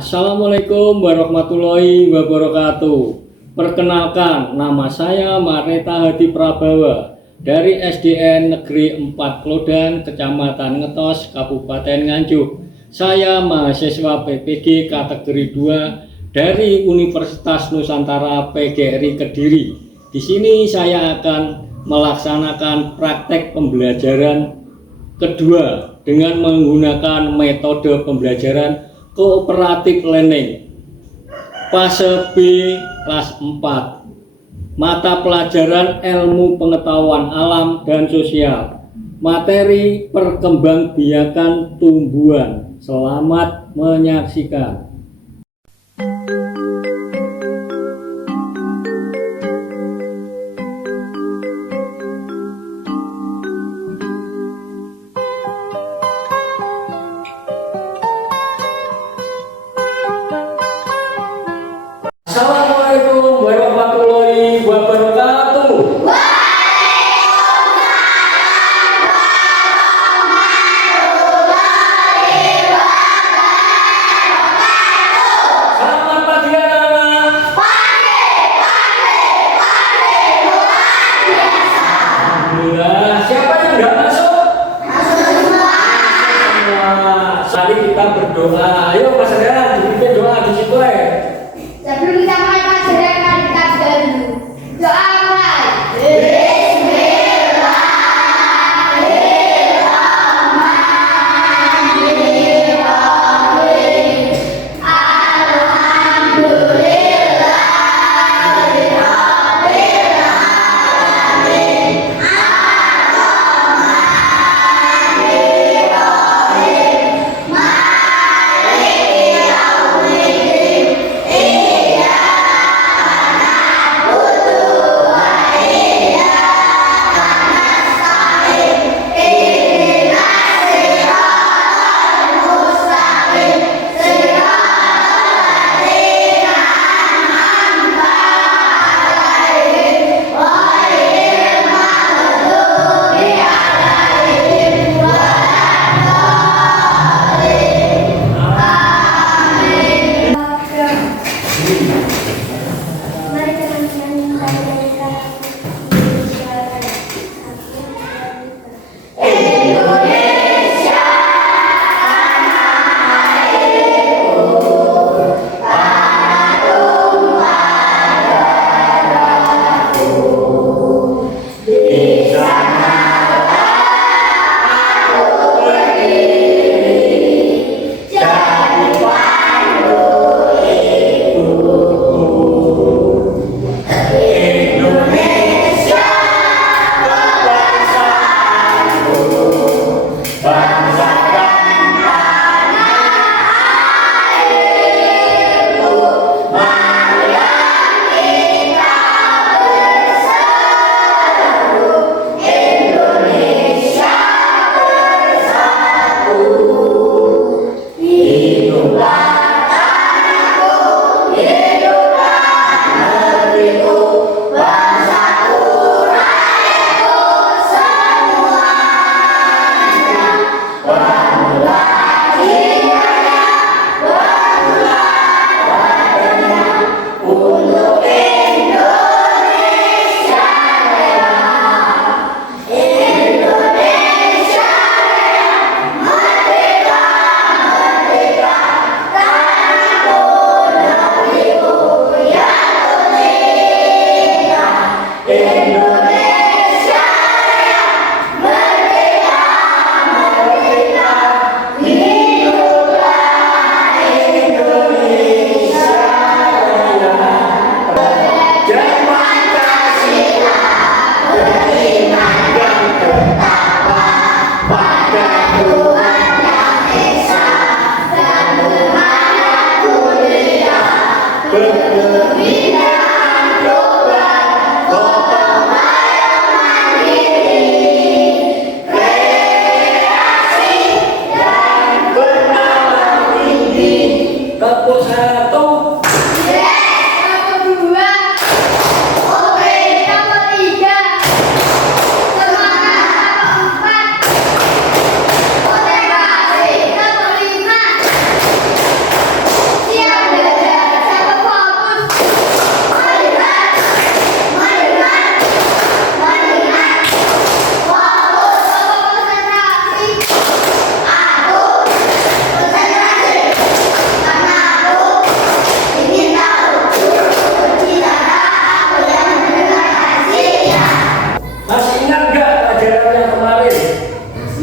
Assalamualaikum warahmatullahi wabarakatuh. Perkenalkan, nama saya Mareta Hadi Prabawa dari SDN Negeri 4 Klodan, Kecamatan Ngetos, Kabupaten Nganjuk. Saya mahasiswa PPG kategori 2 dari Universitas Nusantara PGRI Kediri. Di sini saya akan melaksanakan praktek pembelajaran kedua dengan menggunakan metode pembelajaran kooperatif learning fase B kelas 4, mata pelajaran ilmu pengetahuan alam dan sosial, materi perkembangbiakan tumbuhan. Selamat menyaksikan. Assalamualaikum warahmatullahi wabarakatuh. Selamat pagi anak-anak. Alhamdulillah. Siapa yang nggak masuk? Semua. Mari kita berdoa. Ayo Mas Rian, dipimpin doa di situ ya. Sebelum kita mulai pelajaran, mari kita berdoa dulu. Doa mulai.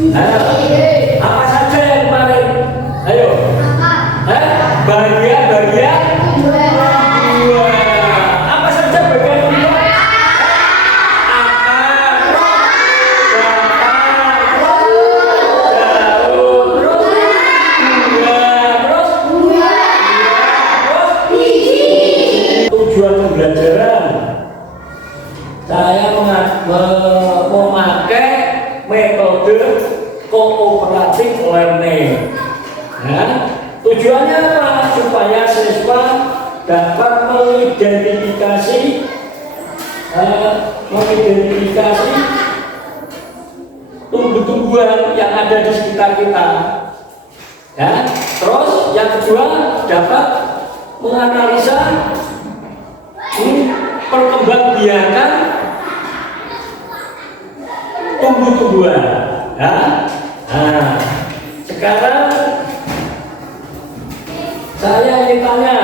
Nah, apa saja yang kemarin? Ayo. Bagian dua. Apa saja bagian dua? Tujuan pembelajaran saya memakai metode kooperatif learning. Nah, tujuannya apa? Supaya siswa dapat mengidentifikasi tumbuh-tumbuhan yang ada di sekitar kita. Ya, terus yang kedua dapat menganalisa perkembangbiakan tumbuh-tumbuhan. Ya. Nah, sekarang saya ingin tanya,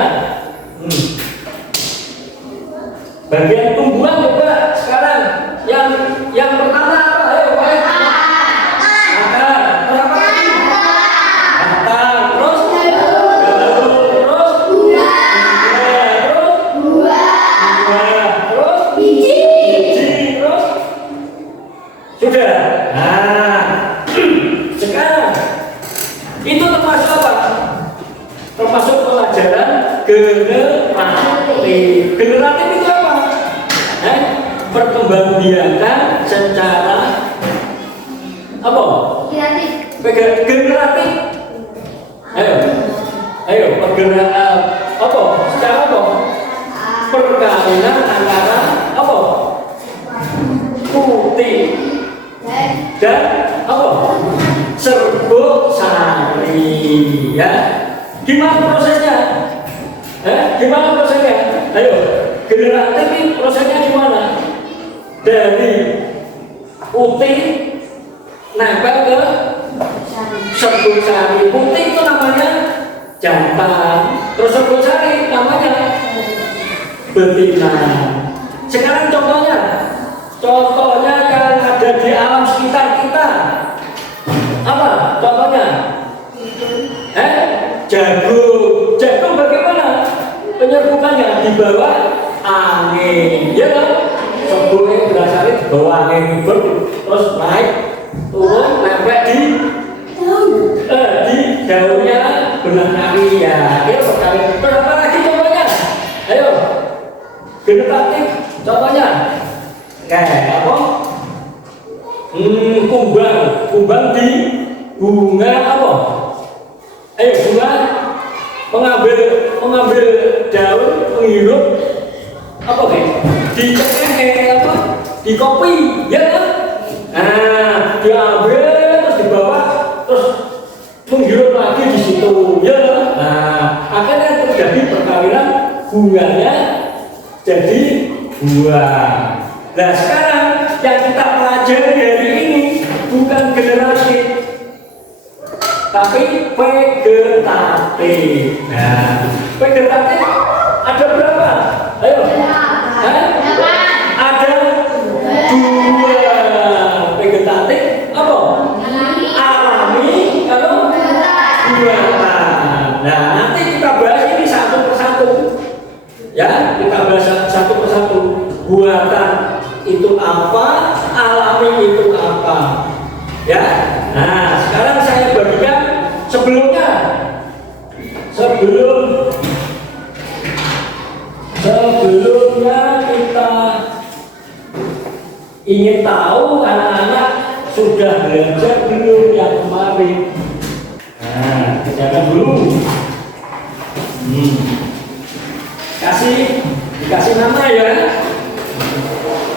bagian tumbuhan coba sekarang yang pertama apa? Ayo, akar. Berapa lagi? Akar. Terus biji. Terus sudah. Nah, sekarang itu termasuk apa? Termasuk pelajaran generatif. Generatif itu apa? Perkembangbiakan secara apa? Generatif. Ayo, apa? Secara apa? Perkawinan antara apa? Putih dan apa? Serbuk sari. Ya. Gimana prosesnya? Gimana prosesnya? Ayo, generatif ini prosesnya gimana? Dari putih nempel ke serbuk sari. Putih itu namanya jantan, terus serbuk sari namanya betina. Sekarang contohnya yang ada di alam sekitar kita. Apa contohnya? Jagung bagaimana penyerbukannya? Di bawah angin, ya kan? Serbuknya berdasari di bawah angin, terus naik, turun, nempel di daunnya benang kari ya. Berapa lagi contohnya? Ayo, generatif contohnya kayak apa? Kumbang di bunga apa? Bunga mengambil daun, menghirup apa di kopi, ya kan? Nah, diambil terus dibawa terus menghirup lagi di situ, ya. Nah, akhirnya terjadi perkawinan, bunganya jadi buah. Nah, sekarang yang kita pelajari hari ini bukan generasi, tapi vegetatif. Nah, vegetatif ada berapa? Ayo. Ada dua. Vegetatif apa? Alami, kalau buatan. Nah, nanti kita bahas ini satu persatu. Ya, kita bahas satu persatu. Buatan itu apa? Alami itu apa? Ya. Nah, sekarang saya bagikan sebelumnya kita ingin tahu anak-anak sudah belajar belum yang kemarin. Nah, kerjakan dulu. Dikasih nama ya.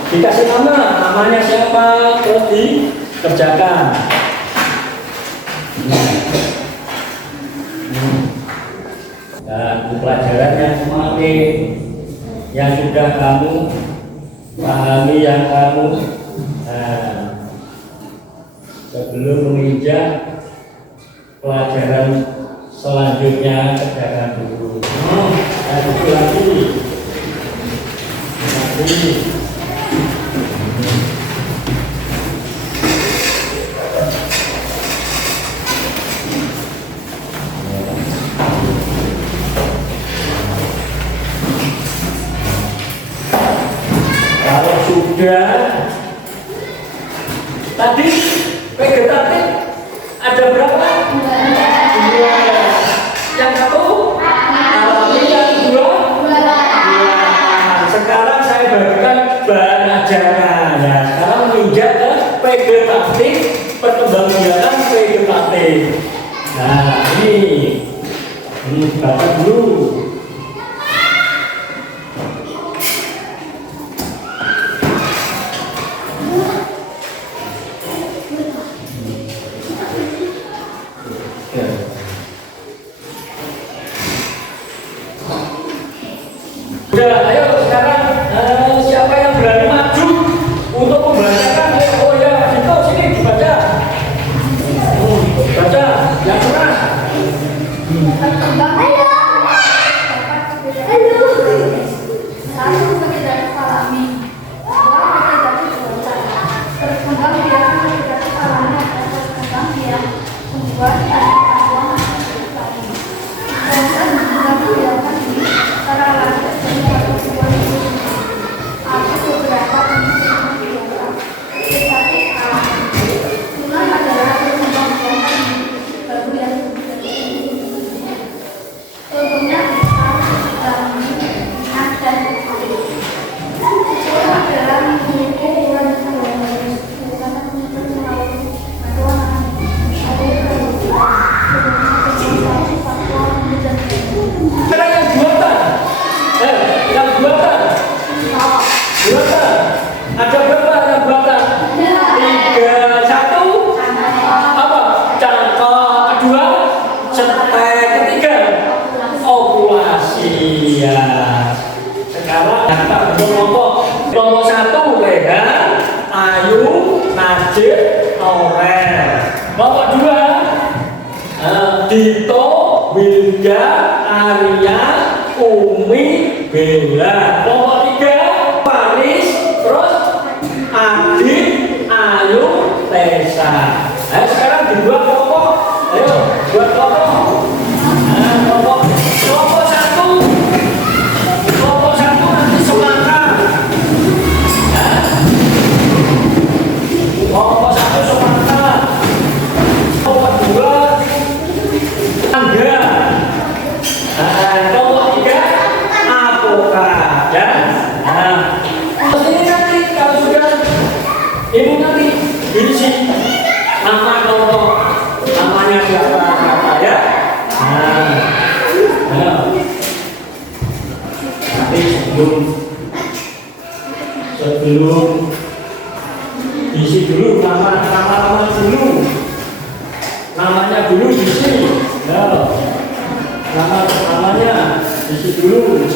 Dikasih namanya siapa, terus dikerjakan. Dan pelajaran yang kemarin yang sudah kamu pahami, yang kamu sebelum menginjak pelajaran selanjutnya, kerjakan dulu. Lagi. Tadi vegetatif ada berapa? Dua. Yang satu alami, yang kedua dua. Sekarang saya bagikan bahan ajarnya. Ya, sekarang menginjak ke vegetatif, perkembangbiakan vegetatif. Nah, ini baca dulu. Udah, ayo sekarang siapa yang berani maju untuk membacakan? Oh ya, Mas Dito, sini dibaca. Baca, yang keras. Satu vegetatif alami, dua vegetatif berencana, berkembang biakan vegetatif alami atas berkembang biak membuat kebutuhan dan berkembang biakan ini secara lanjut dari satu sebuah hidup atau beberapa jenis biakan vegetatif alami. Mulai adalah berkembang biakan baru yang contohnya ada berapa yang buatan? 3, 1 apa? Cangkok. Kedua cetek. Ketiga ovulasi. Ya, sekarang daftar kelompok 1 Rehan, Ayu, Najib, Aurel. Kelompok 2 Dito, Wilda, Arya, Umi, Bella. Kelompok 3 Paris, terus Adit, Ayu, Tessa. Ayo sekarang dibuat kelompok. Ayo buat kelompok. Nah, kelompok 1. Kelompok 1 nanti semangka. Nah, kelompok 1 semangka. Kelompok 2 tangga. Nah, kelompok 3 apokat. Ya. Nah, ini nanti kalau sudah ini nanti diisi nama kelompok, namanya siapa ya. Nah, nanti sebelum diisi dulu nama dulu, namanya dulu diisi. Ya, namanya diisi dulu.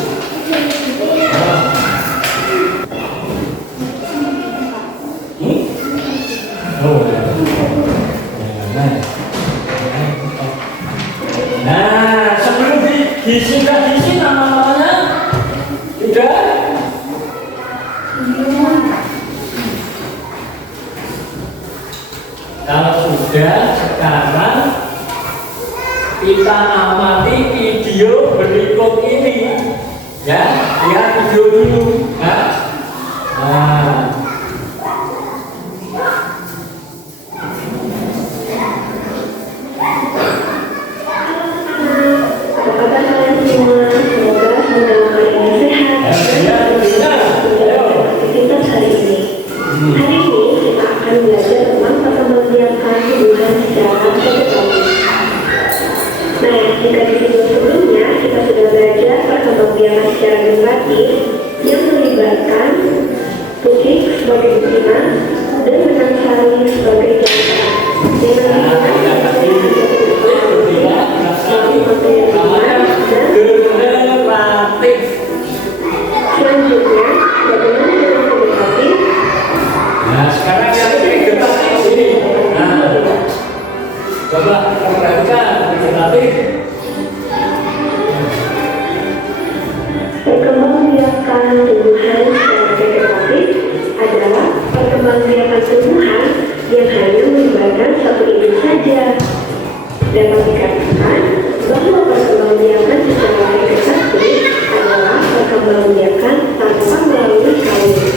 Nah, sebelum diisi nama-namanya sudah. Kalau sudah, sekarang kita amati video berikut ini. Ya, lihat video dulu. Nah. Jika di video sebelumnya kita sudah belajar perkembangbiakan secara generatif yang melibatkan pusik sebagai betina dan benang sari sebagai jantan. Selanjutnya, bagaimana dengan vegetatif? Nah, sekarang yang vegetatif ini. Nah, coba kita perhatikan vegetatif. Perkembangbiakan tumbuhan secara vegetatif adalah perkembangbiakan tumbuhan yang hanya melibatkan satu induk saja. Dapat dikatakan bahwa perkembangbiakan secara vegetatif adalah perkembangbiakan tanpa melalui kawin.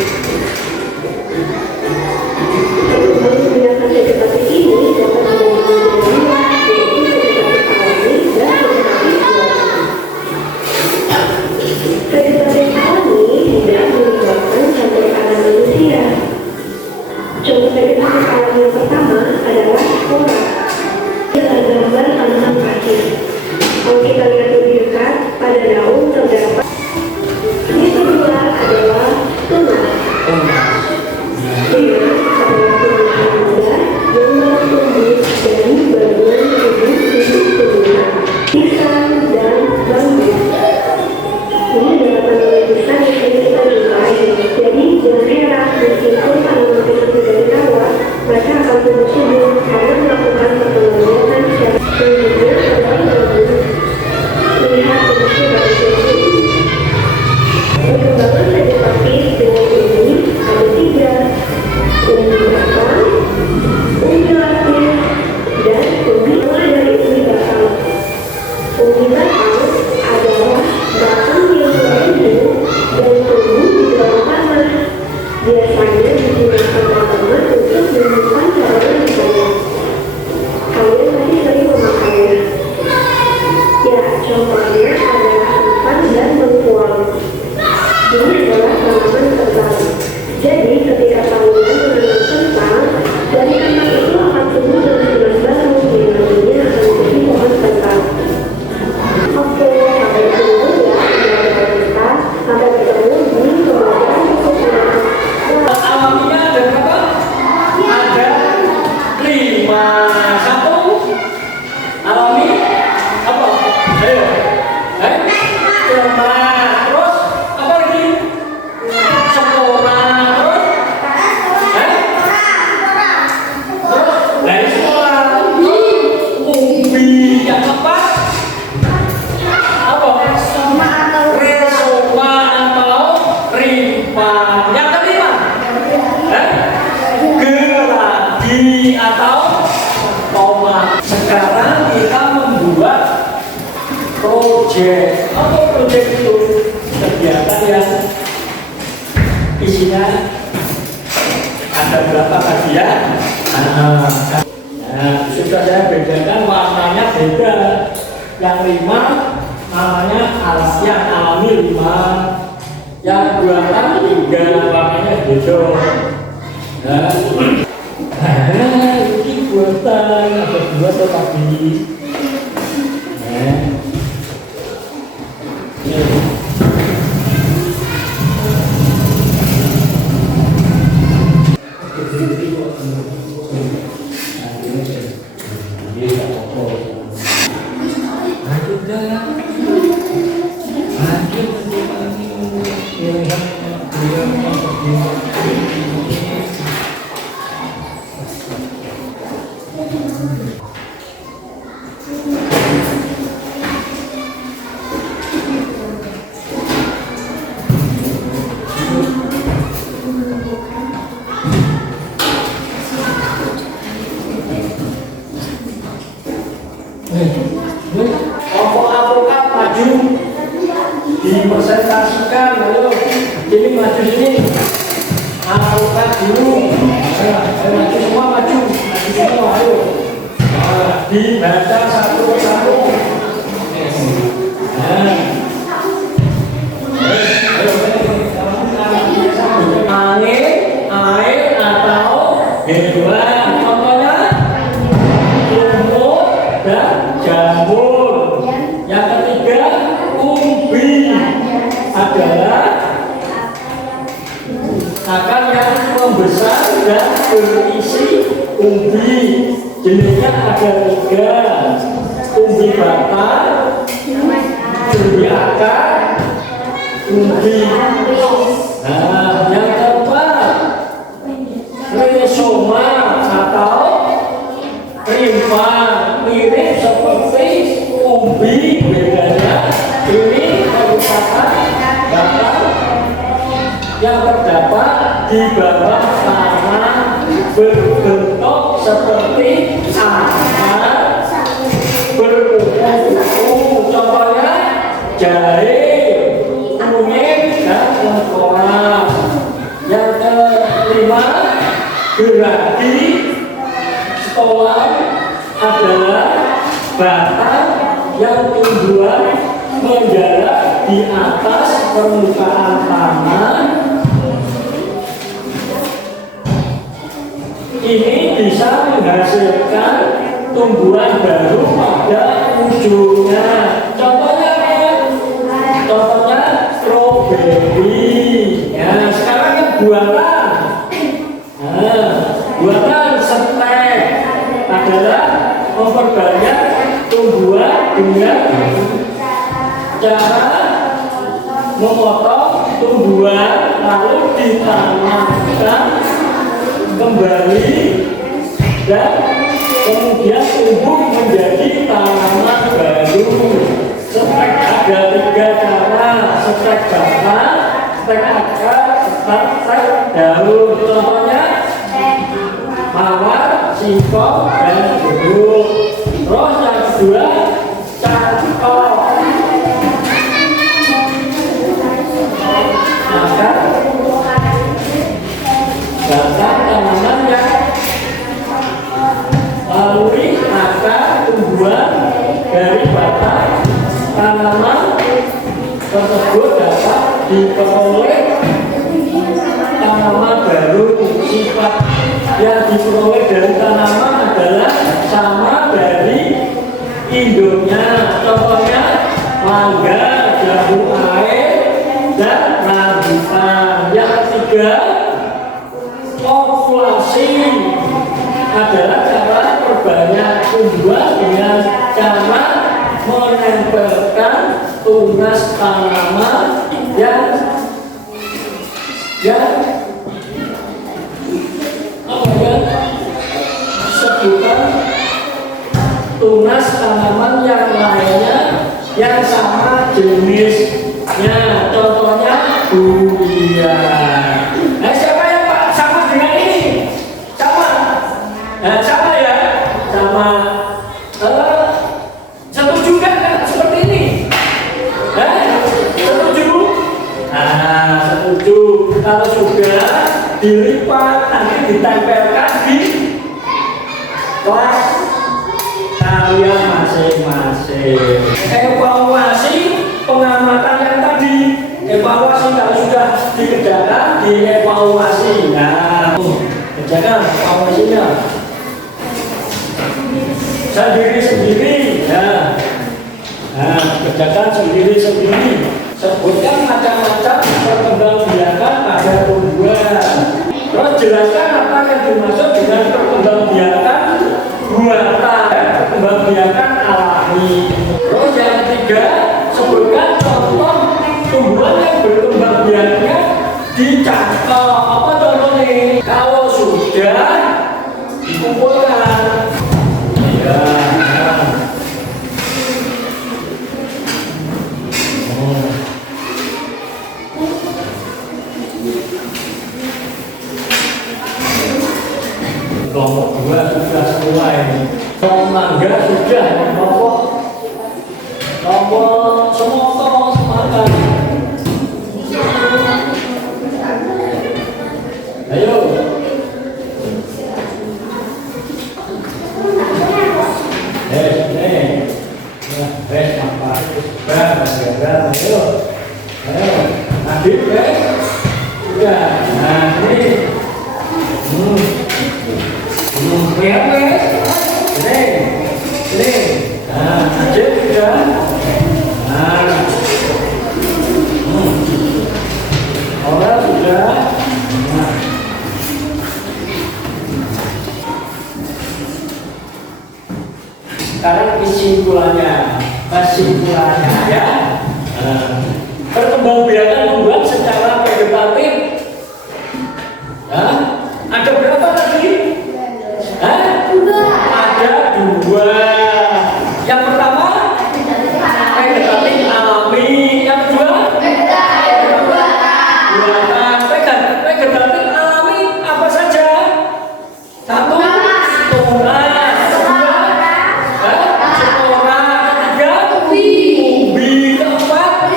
Vegetasi alam yang pertama adalah spora. Adalah gambar tanaman kaki. Kalau kita lihat lebih dekat, pada daun terdapat. Yang kedua adalah tunas. Dia adalah tumbuhan muda yang bertumbuh dari bagian tubuh tumbuhan, pisang dan bambu. Ini adalah tanaman pisang yang sering kita jumpai. Jadi jangan heran meskipun tanaman pisang tidak dirawat, mereka akan tumbuh subur karena melakukan perkembangan secara sendiri adalah bambu. Lihat bentuknya bagus. Perkembangan vegetatif dengan ini ada 3, umbi batang, umbi lapis, dan umbi dari umbi batang. Umbi batang adalah batang yang tumbuh dan tumbuh di dalam tanah. Biasanya digunakan tanaman untuk menyimpan tanaman di tanah. Kalian masih sering memakainya. Ya, contohnya adalah empan dan bengkuang. Ini adalah tanaman kentang. Jadi ketika kalian menanam kentang, dari kentang itu akan tumbuh dengan baru yang nantinya akan menjadi pohon kentang. Oke, sampai ketemu ya, kita sampai ketemu di pembelajaran berikutnya. Alaminya ada berapa? Ada 5. Satu alami apa? Ayo. Cuma. Terus apa lagi? Spora. Terus? Dari spora. Umbi. Yang keempat? Apa? Rhizoma atau rimpa. Yang kelima? Geradi atau tomat. Sekarang kita membuat proyek. Apa proyek itu? Kegiatan yang isinya ada berapa bagian? Nah, sudah saya bedakan warnanya beda. Yang 5 namanya yang alami 5, yang buatan 3 warnanya beda. Nah, ini buatan ada 2 tetapi. Kelompok avokat maju dipresentasikan. Ayo, ini maju sini. Avokat dulu. Ayo maju semua, maju semua. Ayo. Dibaca satu persatu. Angin, air atau hewan. Contohnya lumut dan jamur. Yang ketiga, umbi adalah akar yang membesar dan berisi umbi. Jenisnya ada 3, umbi batang, umbi akar, umbi. Nah, yang keempat, rhizoma atau rimpa, mirip seperti umbi, bedanya ini merupakan batang yang terdapat di bawah tanah berbentuk seperti akar berkuku. Contohnya jahe, kunyit, dan lengkoas. Yang kelima, geradi stolam adalah batang yang tumbuhan menjalar di atas permukaan tanah ini bisa menghasilkan tumbuhan baru pada ujungnya. Contohnya apa? Contohnya stroberi. Ya, sekarang yang buatan. Nah, buatan stek adalah memperbanyak tumbuhan dengan cara memotong tumbuhan lalu ditanamkan kembali dan kemudian tumbuh menjadi tanaman baru. Stek ada 3 cara: stek batang, stek akar, stek daun. Contohnya mawar, singkong, dan jeruk. Terus yang kedua cangkok. Akar batang tanaman yang melalui akar tumbuhan dari batang tanaman tersebut dapat diperoleh tanaman baru. Sifat yang diperoleh dari tanaman adalah sama dari induknya. Contohnya mangga, jambu air, dan rambutan. Yang ketiga, ovulasi adalah cara perbanyak tumbuhan dengan cara menempelkan tunas tanaman yang sebutan tunas tanaman yang lainnya yang sama jenisnya. Contohnya durian. Nah, siapa yang Pak sama dengan ini? Sama? Nah, sama ya? Sama. Setuju kan seperti ini? Setuju? Nah, setuju. Kalau sudah dilipat nanti ditempelkan di kelas kalian masing-masing. Evaluasi pengamatan yang tadi. Evaluasi kalau sudah dikerjakan, dievaluasi. Nah, kerjakan evaluasinya sendiri-sendiri. Nah, kerjakan sendiri-sendiri. Sebutkan macam-macam perkembangbiakan pada tumbuhan. Terus jelaskan apa yang dimaksud dengan perkembangbiakan buatan, perkembangbiakan alami. Terus yang ketiga, sebutkan contoh tumbuhan yang berkembang biaknya dicangkok. Apa contohnya? Kalau sudah dikumpulkan, ya. Kelompok 2 sudah semua ini. Kelompok mangga sudah, kelompok semua semangat. Ayo. Apa? Ayo. Adit, sudah. Nah, ini. Ini. Nah, Adit sudah. Nah. Orang sudah. Nah. Sekarang kesimpulannya ya. Perkembangbiakan tumbuhan secara vegetatif. Ya. Ada berapa tadi? Ada 2. Yang pertama vegetatif alami. Yang kedua buatan. Vegetatif alami apa saja? 1 tunas, 2 spora, 3 umbi, 4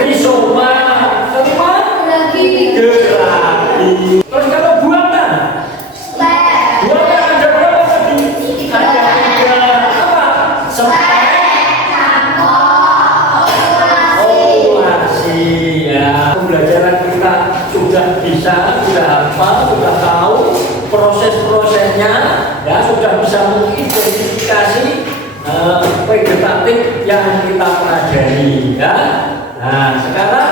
rizoma. dosennya ya sudah bisa mengidentifikasi vegetatif yang kita pelajari ya. Nah sekarang